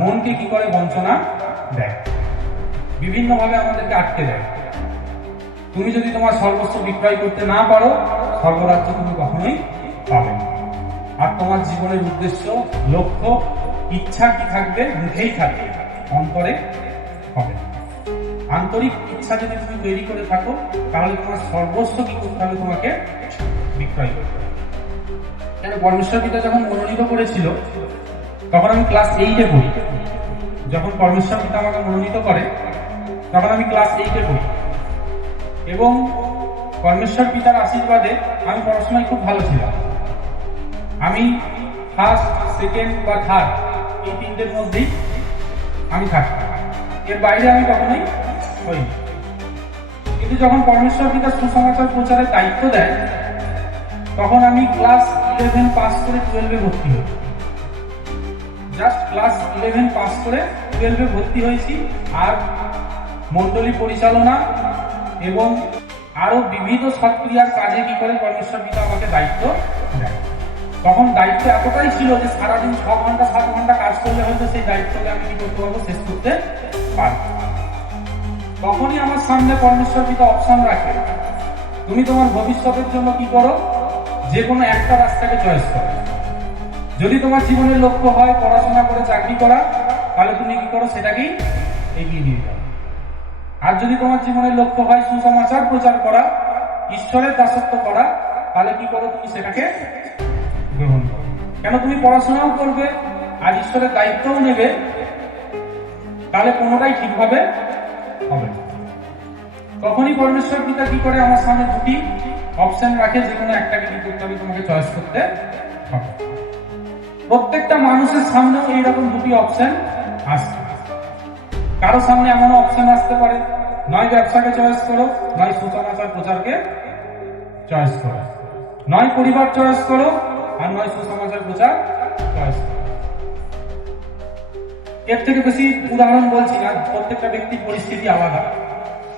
মনকে কি করে? বঞ্চনা দেয়, বিভিন্ন ভাবে আমাদেরকে আটকে দেয়। তুমি যদি তোমার সর্বস্ব বিক্রয় করতে না পারো, স্বর্গরাজ্য তুমি কখনোই পাবে না। আর তোমার জীবনের উদ্দেশ্য, লক্ষ্য, ইচ্ছা কি থাকবে? মুখেই থাকবে, অন্তরে হবে না। আন্তরিক ইচ্ছা যদি তুমি তৈরি করে থাকো, তাহলে তোমার সর্বস্ব কি করতে হবে? তোমাকে বিক্রয় করতে হবে। কেন? পরমেশ্বর পিতা যখন মনোনীত করেছিল, তখন আমি ক্লাস 8-এ পড়ি। যখন পরমেশ্বর পিতা আমাকে মনোনীত করে, তখন আমি ক্লাস 8-এ পড়ি। এবং পরমেশ্বর পিতার আশীর্বাদে আমি পড়াশোনায় খুব ভালো ছিলাম। আমি ফার্স্ট, সেকেন্ড বা থার্ড এই তিনটের মধ্যেই আমি থাকতাম। এর বাইরে আমি কখনোই হইনি। কিন্তু যখন পরমেশ্বর পিতা সুসমাচার প্রচারের দায়িত্ব দেয়, তখন আমি ক্লাস 11 পাস করে 12-এ ভর্তি হই। জাস্ট ক্লাস 11 পাস করে 12-এ ভর্তি হয়েছি। আর মন্ডলী পরিচালনা এবং আরো বিবিধ সৎক্রিয়ার কাজে কি করে পরমেশ্বর পিতা আমাকে দায়িত্ব দেয়। তখন দায়িত্ব এতটাই ছিল যে সারাদিন 6 ঘন্টা 7 ঘন্টা কাজ করলে হয়তো সেই দায়িত্বকে আমি কি করতে পারবো, শেষ করতে পারবো। তখনই আমার সামনে পরমেশ্বর পিতা অপশন রাখে, তুমি তোমার ভবিষ্যতের জন্য কি করো, যে কোনো একটা রাস্তাকে চয়েস করো। যদি তোমার জীবনের লক্ষ্য হয় পড়াশোনা করে চাকরি করা, তাহলে তুমি কি করো, সেটাকেই এগিয়ে নিয়ে যাও। আর যদি তোমার জীবনের লক্ষ্য হয় সুসমাচার প্রচার করা, ঈশ্বরের দাসত্ব করা, তাহলে কি করো, তুমি সেটাকে গ্রহণ করো। কেন, তুমি পড়াশোনাও করবে আর ঈশ্বরের দায়িত্বও নেবে, তাহলে কোনোটাই ঠিকভাবে হবে না। তখনই পরমেশ্বর পিতা কি করে, আমার সামনে দুটি অপশন রাখে, যে কোনো একটাকে কি করতে হবে, তোমাকে চয়েস করতে হবে। প্রত্যেকটা মানুষের সামনেও এইরকম দুটি অপশন আসছে। কারো সামনে এমন অপশন আসতে পারে, নয় ব্যবসাকে চয়েস করো, নয় সুসমাচার প্রচারকে চয়েস করো, নয় পরিবার চয়েস করো, আর নয় সুসমাচার প্রচার চয়েস করো। এর থেকে বেশি উদাহরণ বলছি না, প্রত্যেকটা ব্যক্তির পরিস্থিতি আলাদা,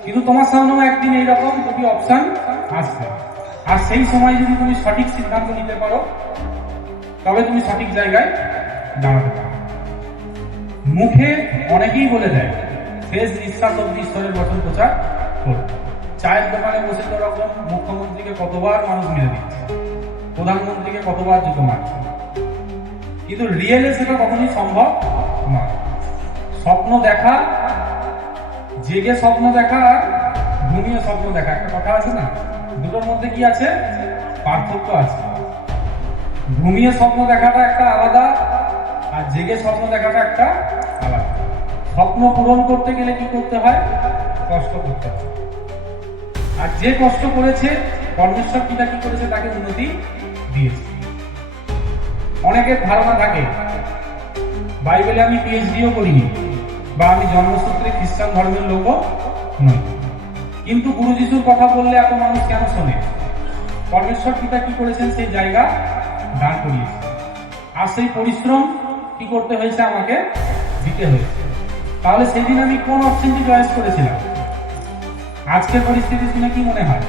কিন্তু তোমার সামনেও একদিন এইরকম দুটি অপশন আসবে। আর সেই সময় যদি তুমি সঠিক সিদ্ধান্ত নিতে পারো, তবে তুমি সঠিক জায়গায় দাঁড়াতে পারো। মুখে অনেকেই বলে দেয় শেষ নিঃশ্বাস অব্দি ঈশ্বরের বচন প্রচার করো। চায়ের দোকানে বসে তো রকম মুখ্যমন্ত্রীকে কতবার মানুষ মেরে দিচ্ছে, প্রধানমন্ত্রীকে কতবার জুতো মারছে, কিন্তু রিয়েলে সেটা কখনোই সম্ভব নয়। স্বপ্ন দেখা, জেগে স্বপ্ন দেখা আর ঘুমিয়ে স্বপ্ন দেখা, একটা কথা আছে না, দুটোর মধ্যে কি আছে, পার্থক্য আছে। ঘুমিয়ে স্বপ্ন দেখাটা একটা আলাদা, আর জেগে স্বপ্ন দেখাটা একটা আলাদা। স্বপ্ন পূরণ করতে গেলে কি করতে হয়, কষ্ট করতে হয়। আর যে কষ্ট করেছে পরমেশ্বর পিতা কি করেছে, তাকে উন্নতি দিয়েছে। অনেকের ধারণা থাকে বাইবেলে আমি পিএইচডিও করিনি, বা আমি জন্মসূত্রে খ্রিস্টান ধর্মের লোকও নই, কিন্তু গুরু যিশুর কথা বললে এত মানুষ কেন শোনে? পরমেশ্বর পিতা কি করেছেন, সেই জায়গা দাঁড় করিয়েছে। আর সেই পরিশ্রম কি করতে হয়েছে, আমাকে দিতে হয়েছে। তাহলে সেদিন আমি কোন অপশনটি চয়েস করেছিলাম? আজকের পরিস্থিতি শুনে কি মনে হয়?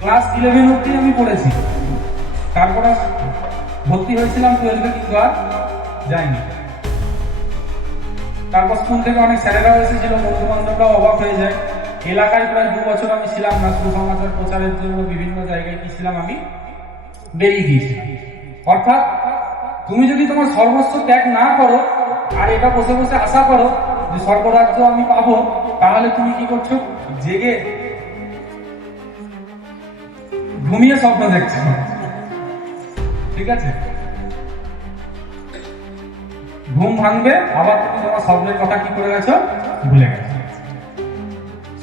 ক্লাস 11 অব্দি আমি পড়েছি, তারপরে ভর্তি হয়েছিলাম 12-এ, কিন্তু আর যাইনি। তারপর স্কুল থেকে অনেক স্যারেরাও এসেছিল, বন্ধু বান্ধবরাও অবাক হয়ে যায়। এলাকায় প্রায় 2 বছর আমি ছিলাম না, সুসমাচার প্রচারের জন্য বিভিন্ন জায়গায় কি ছিলাম, আমি বেরিয়ে গিয়েছিলাম। অর্থাৎ তুমি যদি তোমার সর্বস্ব ত্যাগ না করো, আর এটা বসে বসে আশা করো যে স্বর্গরাজ্য আমি পাবো, তাহলে তুমি কি করছো, জেগে ঘুমিয়ে স্বপ্ন দেখছো। ঠিক আছে, ঘুম ভাঙবে, আবার তুমি তোমার স্বপ্নের কথা কি করে গেছো, ভুলে গেছো।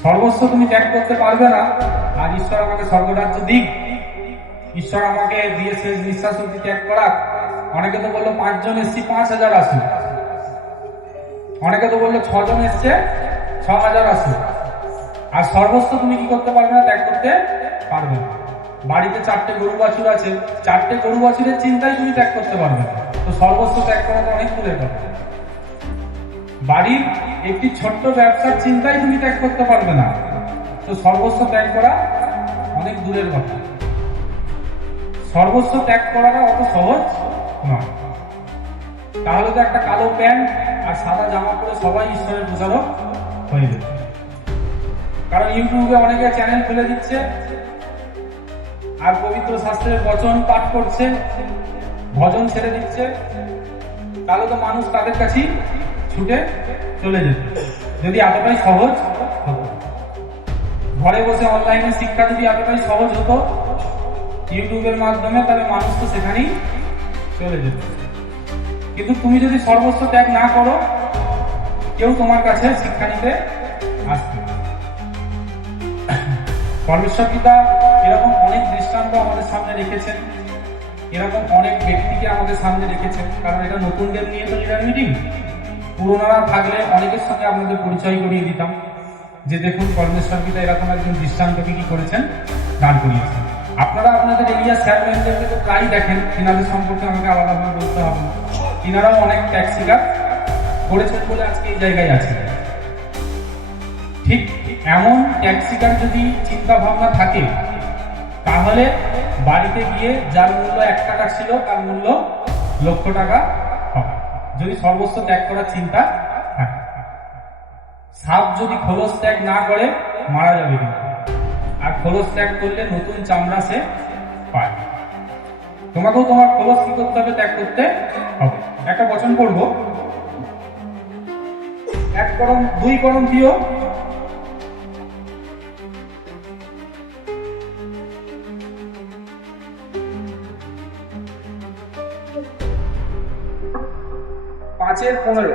সর্বস্ব তুমি ত্যাগ করতে পারবে না। আর ঈশ্বর আমাকে স্বর্গরাজ্য দিক, ঈশ্বর আমাকে দিয়ে শেষ নিঃশ্বাস অব্দি ত্যাগ করা। অনেকে তো বললো 5 জন এসছি 5,000 আসুক, অনেকে তো বললো 6 জন এসছে 6,000 আসুক। আর সর্বস্ব তুমি কি করতে পারবে না, ত্যাগ করতে পারবে না। বাড়িতে 4টে গরু বাছুর আছে, 4টে গরু বাছুরের চিন্তাই তুমি ত্যাগ করতে পারবে না, তো সর্বস্ব ত্যাগ করা তো অনেক দূরের কথা। বাড়ির একটি ছোট্ট ব্যবসার চিন্তাই তুমি ত্যাগ করতে পারবে না, তো সর্বস্ব ত্যাগ করা অনেক দূরের কথা। সর্বস্ব ত্যাগ করাটা অত সহজ নয়। তাহলে তো একটা কালো প্যান্ট আর সাদা জামা পরে সবাই ঈশ্বরের প্রচারক হয়ে যাবে। কারণ ইউটিউবে অনেকে চ্যানেল খুলে দিচ্ছে আর পবিত্র শাস্ত্রের বচন পাঠ করছে, ভজন ছেড়ে দিচ্ছে, তাহলে তো মানুষ তাদের কাছেই ছুটে চলে যেত, যদি এতটাই সহজ হতো। ঘরে বসে অনলাইনে শিক্ষা যদি এতটাই সহজ হতো ইউটিউবের মাধ্যমে, তাহলে মানুষ তো সেখানেই চলে যেত। কিন্তু তুমি যদি সর্বস্ব ত্যাগ না করো, কেউ তোমার কাছে শিক্ষা নিতে আসবে না। পরমেশ্বর পিতা এরকম অনেক দৃষ্টান্ত আমাদের সামনে রেখেছেন, এরকম অনেক ব্যক্তিকে আমাদের সামনে রেখেছেন। কারণ এটা নতুনদের নিয়ে তো লিডার মিটিং, পুরোনারা থাকলে অনেকের সঙ্গে আপনাদের পরিচয় করিয়ে দিতাম যে দেখুন পরমেশ্বর পিতা এরকম একজন দৃষ্টান্তকে কি করেছেন, দান করিয়েছেন। আপনারা আপনাদের এরিয়া স্যারম্যানদেরকে তো প্রায় দেখেন, তিনাদের সম্পর্কে আমাকে আলাদাভাবে বলতে হবে না, তিনারাও অনেক ট্যাক্স স্বীকার করেছেন বলে আজকে এই জায়গায় আছে। ঠিক এমন ট্যাক্সিটার যদি চিন্তা ভাবনা থাকে, তাহলে বাড়িতে গিয়ে যার মূল্য 1 টাকা ছিল তার মূল্য লক্ষ টাকা হবে, যদি সর্বস্ব ত্যাগ করার চিন্তা থাকে। সাপ যদি খোলস ত্যাগ না করে মারা যাবে কিন্তু, আর খোলস ত্যাগ করলে নতুন চামড়া সে পায়। তোমাকেও তোমার খোলস কি করতে হবে? ত্যাগ করতে হবে। একটা বচন করব, 1 করম 2 করন্থীয় 5:15।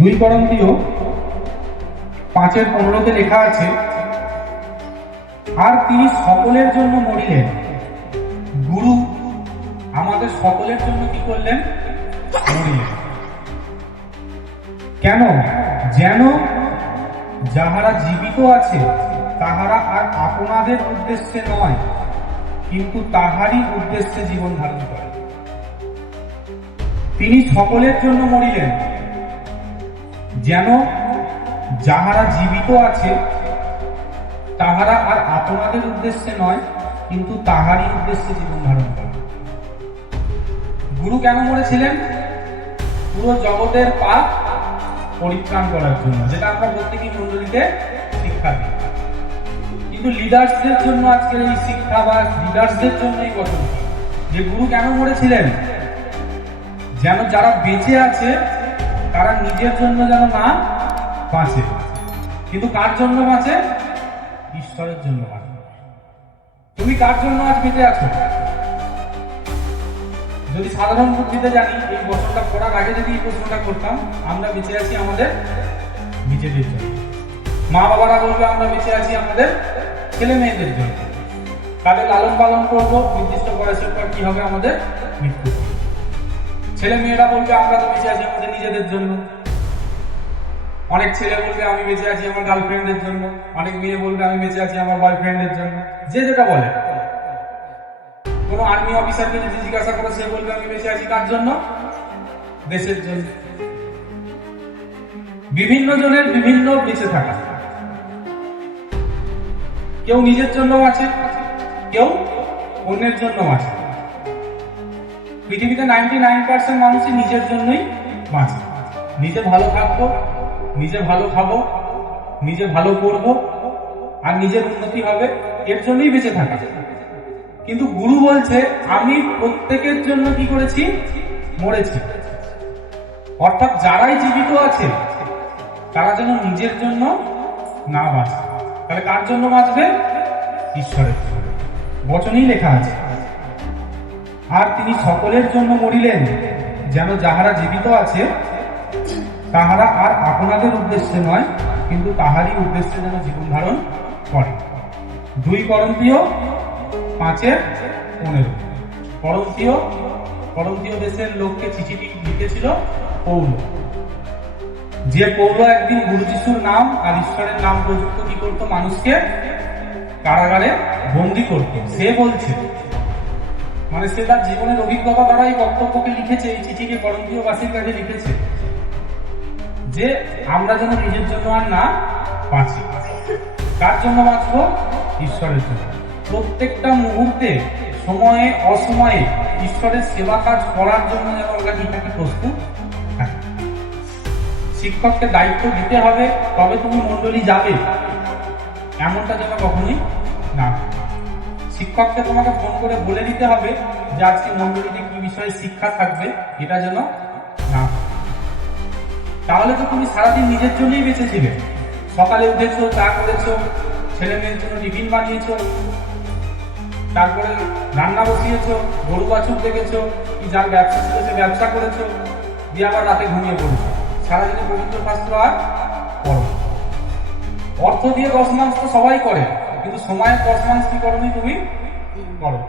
দুই করন্থীয় 5:15 লেখা আছে, আর তিনি সকলের জন্য মরিলেন। গুরু আমাদের সকলের জন্য কি করলেন? মরিলেন। কেন? যেন যাহারা জীবিত আছে তাহারা আর আপনাদের উদ্দেশ্যে নয়, কিন্তু তাহারই উদ্দেশ্যে জীবন ধারণ করে। তিনি সকলের জন্য মরিলেন, যেন যাহারা জীবিত আছে তাহারা আর আপনাদের উদ্দেশ্যে নয়, কিন্তু তাহারই উদ্দেশ্যে জীবন ধারণ করে। গুরু কেন মরেছিলেন? পুরো জগতের পাপ পরিত্রাণ করার জন্য, যেটা আমরা প্রত্যেকই মন্ডলীতে শিক্ষা দিই। কিন্তু লিডার্সদের জন্য আজকের এই শিক্ষা, বা লিডার্সদের জন্য এই গঠন, যে গুরু কেন মরেছিলেন? যেন যারা বেঁচে আছে তারা নিজের জন্য যেন না বাঁচে, কিন্তু কার জন্য বাঁচে? ঈশ্বরের জন্য বাঁচে। তুমি কার জন্য আজ বেঁচে আছো? যদি সাধারণ বুদ্ধিতে জানি, এই বছরটা পড়ার আগে যদি এই প্রশ্নটা করতাম, আমরা বেঁচে আছি আমাদের নিজেদের জন্য। মা বাবারা বলবে আমরা বেঁচে আছি আমাদের ছেলে মেয়েদের জন্য, তাদের লালন পালন করবো, নির্দিষ্ট বয়সের পর কি হবে? আমাদের মৃত্যু। ছেলে মেয়েরা বলবে আমরা তো বেঁচে আছি আমাদের নিজেদের জন্য। অনেক ছেলে বলবে আমি বেঁচে আছি আমার গার্লফ্রেন্ডের জন্য, অনেক মেয়ে বলবে আমি বেঁচে আছি আমার বয়ফ্রেন্ডের জন্য, যে যেটা বলে। কোন আর্মি অফিসারকে যদি জিজ্ঞাসা করে, সে বলবে আমি বেঁচে আছি কার জন্য? দেশের জন্য। বিভিন্ন জনের বিভিন্ন বেঁচে থাকা, কেউ নিজের জন্য আছে, কেউ অন্যের জন্য আছে। পৃথিবীতে 99% মানুষই নিজের জন্যই বাঁচে। নিজে ভালো থাকবো, নিজে ভালো খাবো, নিজে ভালো করবো, আর নিজের উন্নতি হবে, এর জন্যই বেঁচে থাকা। কিন্তু গুরু বলছে আমি প্রত্যেকের জন্য কি করেছি? মরেছি। অর্থাৎ যারাই জীবিত আছে তারা যেন নিজের জন্য না বাঁচে। তাহলে কার জন্য বাঁচবে? ঈশ্বরের জন্য। বচনেই লেখা আছে, আর তিনি সকলের জন্য মরিলেন, যেন যাহারা জীবিত আছে তাহারা আর আপনাদের উদ্দেশ্যে নয়, কিন্তু তাহারই উদ্দেশ্যে যেন জীবন ধারণ করে। 2 করন্থীয় 5:15। করন্থীয় দেশের লোককে চিঠিটি লিখেছিল পৌল। যে পৌল একদিন গুরু যিশুর নাম আর ঈশ্বরের নাম প্রযুক্ত কি করতো? মানুষকে কারাগারে বন্দী করতো। সে বলছে, মানে সে তার জীবনের অভিজ্ঞতা দ্বারা এই বক্তব্যকে লিখেছে, এই চিঠিকে করন্থীয়বাসীর কাছে লিখেছে, যে আমরা যেন নিজের জন্য আর না বাঁচি। কার জন্য বাঁচবো? ঈশ্বরের জন্য। প্রত্যেকটা মুহূর্তে, সময়ে অসময়ে ঈশ্বরের সেবা কাজ করার জন্য যেন আমরা কি থাকি? প্রস্তুত থাকি। শিক্ষককে দায়িত্ব দিতে হবে তবে তুমি মণ্ডলী যাবে, এমনটা যেন কখনোই না। শিক্ষককে তোমাকে ফোন করে বলে দিতে হবে যে আজকে মণ্ডলীতে কি বিষয়ে শিক্ষা থাকবে, এটা যেন না। তাহলে তো তুমি সারাদিন নিজের জন্যই বেঁচেছিলে। সকালে উঠেছো, চা করেছো, ছেলে মেয়ের জন্য টিফিন বানিয়েছো, তারপরে রান্না বসিয়েছো, গরু বাছুর দেখেছো, কি যার ব্যবসা ছিল সে ব্যবসা করেছো, দিয়ে আবার রাতে ঘুমিয়ে পড়েছো। সারাদিনে পবিত্র শাস্ত্র আর পড়ো। অর্থ দিয়ে 10 মাস তো সবাই করে, কিন্তু সময়ের 10 মাস কি করনি? তুমি করো।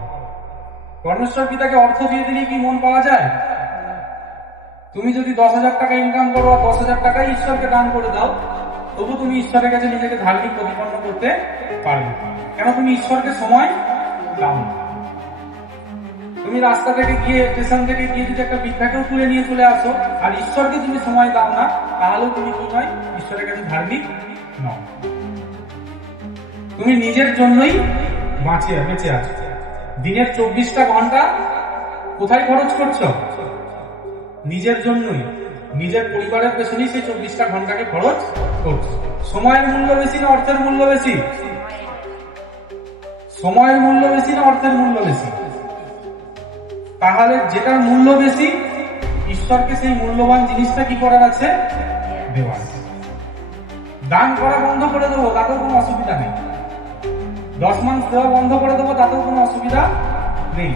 পরমেশ্বর পিতাকে অর্থ দিয়ে দিলে কি মন পাওয়া যায়? তুমি যদি 10,000 টাকা ইনকাম করো আর 10,000 টাকাই ঈশ্বরকে দান করে দাও, তবু তুমি ঈশ্বরের কাছে নিজেকে ধার্মিক প্রতিপন্ন করতে পারবে। কেন? তুমি ঈশ্বরকে সময় দাও না। তুমি রাস্তা থেকে গিয়ে, স্টেশন থেকে গিয়ে যদি একটা ভিক্ষাকেও তুলে নিয়ে চলে আসো আর ঈশ্বরকে তুমি সময় দাও না, তাহলেও তুমি কি নয়? ঈশ্বরের কাছে ধার্মিক নও। তুমি নিজের জন্যই বেঁচে আছো। দিনের 24টা ঘন্টা কোথায় খরচ করছো? নিজের জন্যই, নিজের পরিবারের পেছনেই সেই 24টা ঘন্টাকে খরচ করছো। সময়ের মূল্য বেশি না অর্থের মূল্য বেশি? সময়ের মূল্য বেশি না অর্থের মূল্য বেশি? তাহলে যেটার মূল্য বেশি, ঈশ্বরকে সেই মূল্যবান জিনিসটা কি করার আছে? দেওয়ার আছে। দান করা বন্ধ করে দেবো, তাতেও কোনো অসুবিধা নেই। 10 মাস দেওয়া বন্ধ করে দেবো, তাতেও কোনো অসুবিধা নেই।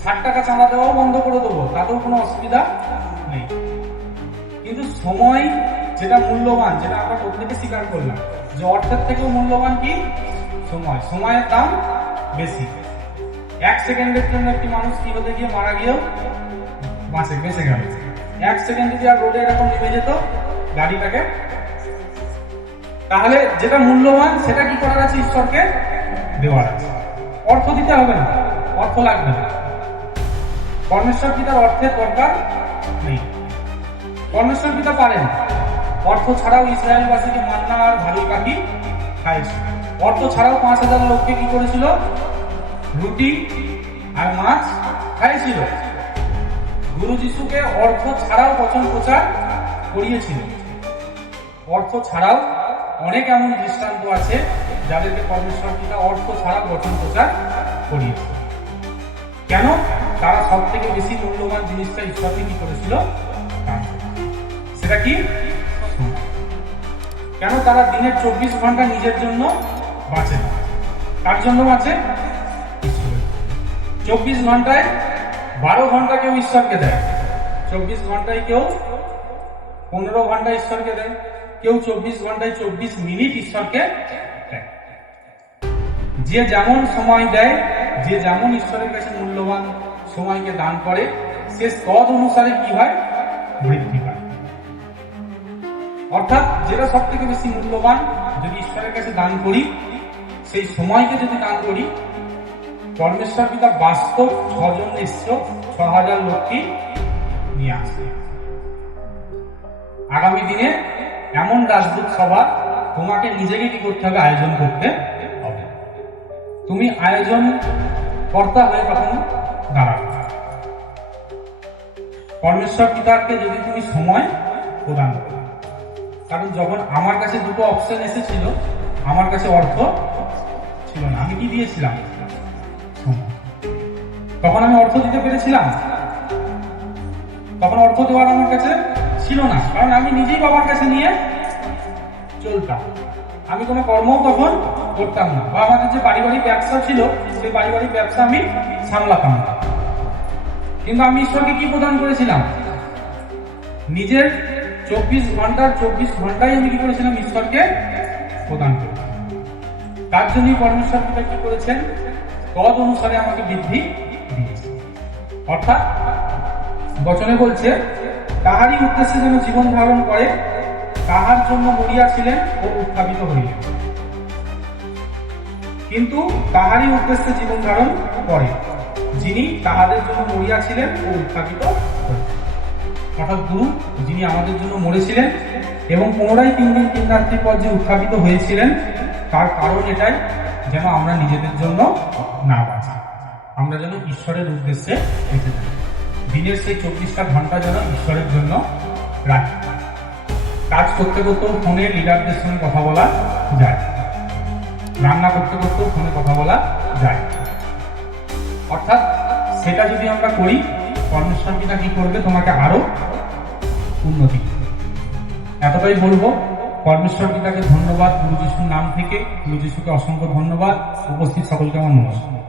60 টাকা চাঁদা দেওয়াও বন্ধ করে দেবো, তাতেও কোনো অসুবিধা নেই। কিন্তু সময় যেটা মূল্যবান, যেটা আমরা প্রত্যেকে স্বীকার করলাম যে অর্থের থেকেও মূল্যবান কি? সময়। সময়ের দাম বেশি। 1 সেকেন্ডের জন্য একটি মানুষ কি হতে গিয়ে মারা গিয়েও বেঁচে গেল। 1 সেকেন্ড যদি আর রোডে এরকম নেমে যেত গাড়িটাকে, তাহলে যেটা মূল্যবান সেটা কি করার আছে? ঈশ্বরকে দেওয়ার আছে। অর্থ দিতে হবে না, অর্থ লাগবে না। পরমেশ্বর পিতার অর্থের দরকার নেই। পরমেশ্বর পিতা পারেন। অর্থ ছাড়াও ইসরায়েলবাসীকে মান্না আর ভারী পাখি খাইয়েছিল। অর্থ ছাড়াও 5,000 লোককে কি করেছিল? রুটি আর মাছ খাইয়েছিল। গুরু যিশুকে অর্থ ছাড়াও বচন প্রচার করিয়েছিল। অর্থ ছাড়াও অনেক এমন দৃষ্টান্ত আছে যাদেরকে পরমেশ্বর পিতা অর্থ ছাড়া বচন প্রচার করিয়েছে। কেন? তারা সব থেকে বেশি মূল্যবান জিনিসটা ঈশ্বরকে কি করেছিল? সেটা কি? কেন? তারা দিনের 24 ঘন্টা নিজের জন্য বাঁচে না। কার জন্য বাঁচে? 24 ঘন্টায় 12 ঘন্টা কেউ ঈশ্বরকে দেয়, 24 ঘন্টায় কেউ 15 ঘন্টা ঈশ্বরকে দেয়, কেউ 24 ঘন্টায় 24 মিনিট ঈশ্বরকে দেয়। যে যেমন সময় দেয়, যে যেমন ঈশ্বরের কাছে মূল্যবান সময়কে দান করে, সে তদ অনুসারে কি হয়? বৃদ্ধি পায়। অর্থাৎ যেটা সব থেকে বেশি মূল্যবান যদি ঈশ্বরের কাছে দান করি, সেই সময়কে যদি দান করি, পরমেশ্বর পিতা বাস্তব 6 জন এসছ 6,000 লোককে নিয়ে আসে। আগামী দিনে এমন রাজদূত সভা তোমাকে নিজেকে কি করতে হবে? আয়োজন করতে হবে। তুমি আয়োজন কর্তা হয়ে তখন দাঁড়াবে। পরমেশ্বর পিতাকে যদি তুমি সময় প্রদান করো, কারণ যখন আমার কাছে দুটো অপশন এসেছিল, আমার কাছে অর্থ ছিল না, আমি কি দিয়েছিলাম? তখন আমি অর্থ দিতে পেরেছিলাম? তখন অর্থ দেওয়ার আমার কাছে ছিল না, কারণ আমি নিজেই বাবার কাছে নিয়ে চলতাম। আমি কোনো কর্মও তখন করতাম না, বা আমাদের যে পারিবারিক ব্যবসা ছিল সেই পারিবারিক ব্যবসা আমি সামলাতাম না। কিন্তু আমি ঈশ্বরকে কি প্রদান করেছিলাম? নিজের 24 ঘন্টার 24 ঘন্টায় আমি কি করেছিলাম? ঈশ্বরকে প্রদান করেছিলাম। তার জন্যই পরমেশ্বর পিতা কি করেছেন? তদ অনুসারে আমাকে বৃদ্ধি দিয়েছে। অর্থাৎ বচনে বলছে, তাহারই উদ্দেশ্যে যেন জীবন ধারণ করে, তাহার জন্য মরিয়াছিলেন ও উত্থাপিত হইলেন। কিন্তু তাহারই উদ্দেশ্যে জীবন ধারণ করে, যিনি তাহাদের জন্য মরিয়াছিলেন ও উত্থাপিত হইলেন। অর্থাৎ গুরু যিনি আমাদের জন্য মরেছিলেন এবং পুনরায় 3 দিন 3 রাত্রির পর যে উত্থাপিত হয়েছিলেন, তার কারণ এটাই, যেন আমরা নিজেদের জন্য না বাঁচি, আমরা যেন ঈশ্বরের উদ্দেশ্যে বেঁচে থাকি। দিনের সেই 24টা ঘন্টা যেন ঈশ্বরের জন্য রাখি। কাজ করতে করতেও ফোনে লিডারদের সঙ্গে কথা বলা যায়, রান্না করতে করতেও ফোনে কথা বলা যায়। অর্থাৎ সেটা যদি আমরা করি, পরমেশ্বর পিতা কি করবে? তোমাকে আরো উন্নতি করবে। এতটাই বলবো। পরমেশ্বর পিতাকে ধন্যবাদ গুরু যিশুর নাম থেকে। গুরু যিশুকে অসংখ্য ধন্যবাদ। উপস্থিত সকলকে আমার নমস্কার।